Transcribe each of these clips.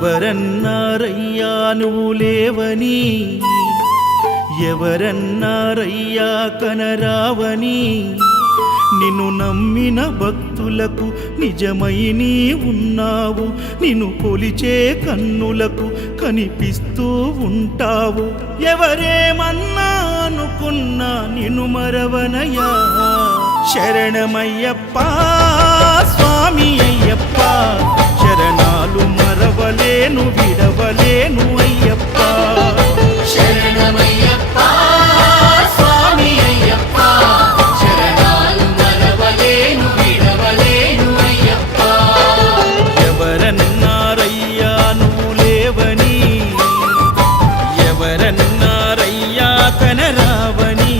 ఎవరన్నారయ్యా నువ్వు లేవని, ఎవరన్నారయ్యా కనరావని, నిన్ను నమ్మిన భక్తులకు నిజమై నీ ఉన్నావు, నిన్ను కొలిచే కన్నులకు కనిపిస్తూ ఉంటావు. ఎవరేమన్నా అనుకున్నా నిన్ను మరవనయ్యా. శరణమయ్యప్ప స్వామి అయ్యప్ప, శరణాలు మరవలేను విడవలేను అయ్యప్ప. శరణమయ్యప్ప స్వామి అయ్యప్ప, శరణాలు మరవలేను విడవలేను అయ్యప్ప. ఎవరన్నారయ్యా నువ్వు లేవని, ఎవరన్నారయ్యా కనరావని.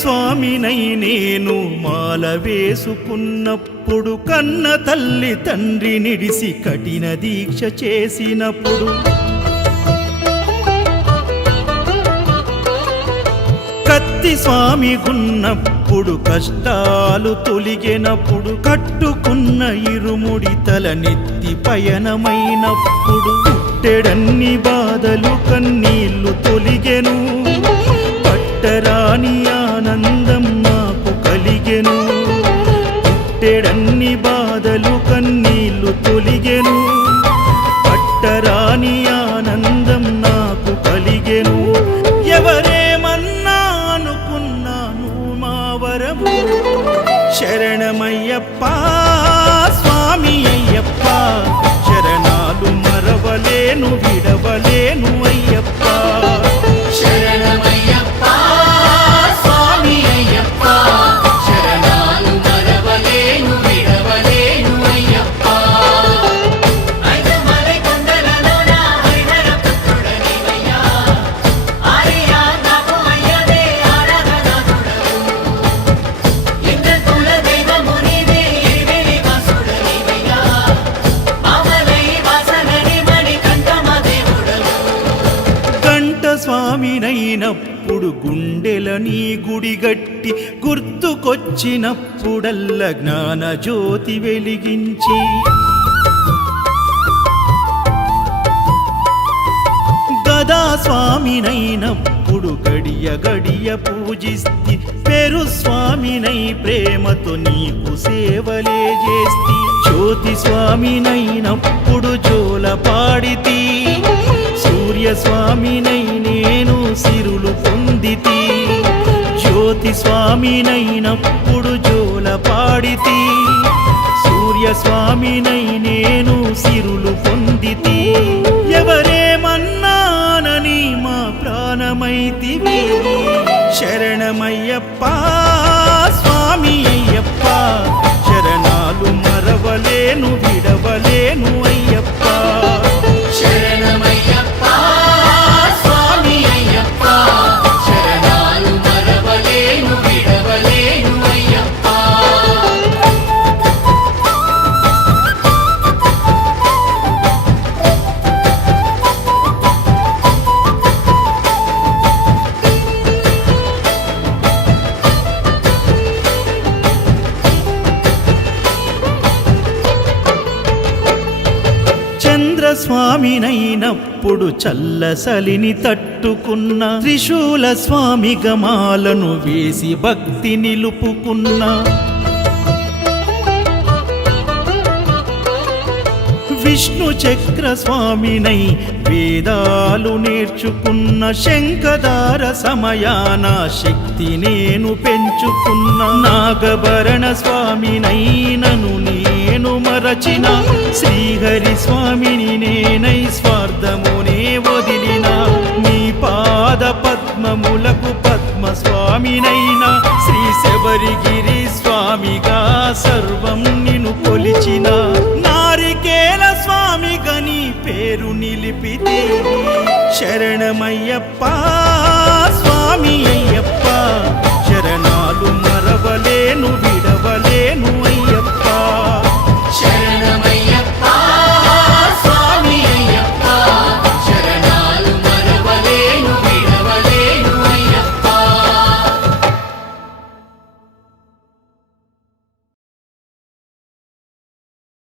స్వామినై నేను మాల వేసుకున్నప్పుడు, కన్న తల్లి తండ్రి నిడిసి కఠిన దీక్ష చేసినప్పుడు, కత్తి స్వామి గున్నప్పుడు కష్టాలు తొలిగినప్పుడు, కట్టుకున్న ఇరుముడి తల నెత్తి పయనమైనప్పుడు, పుట్టెడన్ని బాధలు కన్నీళ్లు తొలిగెను, పట్టరాని ఆనందం నాకు కలిగెను. పుట్టెడన్ని బాధలు కన్నీళ్లు తొలిగెను, పట్టరాని ఆనందం నాకు కలిగెను. ఎవరేమన్నా అనుకున్నాను మా వరము. శరణమయ్యప్ప స్వామి అయ్యప్ప, శరణాలు మరవలేను విడవలేను అయ్యప్ప. శరణమయ్యప్ప స్వామి అయ్యప్ప, శరణాలు మరవలేను విడవలేను అయ్యప్ప. ఐదమలై కొండలలోన హరిహర పుత్రుడనివయ్యా, ఆర్యా నాకు అయ్యవే ఆరాధనాథుడవు. లింగ కుల దైవము నీవే ఎరివెలి వాసుడనివయ్యా, మామలై వాసనని మణికంఠమ దేవుడవు. కంఠ స్వామినైనప్పుడు గుండెల నీ గుడిగట్టి, గుర్తుకొచ్చినప్పుడల్ల జ్ఞాన జ్యోతి వెలిగించి, గదా స్వామినైనప్పుడు గడియ గడియ పూజిస్తి, పెరు స్వామినై ప్రేమతో నీకు సేవలే చేస్తి. జ్యోతి స్వామినైనప్పుడు జోల పాడితి, సూర్య స్వామినై నేను సిరులు పొందితి. జ్యోతి స్వామినైనప్పుడు జోల పాడితి, సూర్య స్వామినై నేను సిరులు పొందితి. ఎవరేమన్నానని మా ప్రాణమైతివి. శరణమయ్యప్ప స్వామి అయ్యప్ప, శరణాలు మరవలేను విడవలేను అయ్యప్ప. శరణమయ్యప్ప స్వామి అయ్యప్ప, శరణాలు మరవలేను విడవలేను అయ్యప్ప. స్వామినైనప్పుడు చల్లసలిని తట్టుకున్న, త్రిశూల స్వామి గమాలను వేసి భక్తి నిలుపుకున్న, విష్ణు చక్ర స్వామినై వేదాలు నేర్చుకున్న, శంఖదార సమయాన శక్తి నేను పెంచుకున్న, నాగభరణ స్వామినైనను నేను మరచిన, శ్రీహరి స్వామిని నేనై స్వార్థమునే వదిలిన, నీ పాద పద్మములకు పద్మ స్వామినైనా, శ్రీ శబరిగిరి స్వామిగా సర్వం నిన్ను కొలిచిన, నారికేల స్వామిగా నీ పేరు నిలిపితి శరణమయ్యప్ప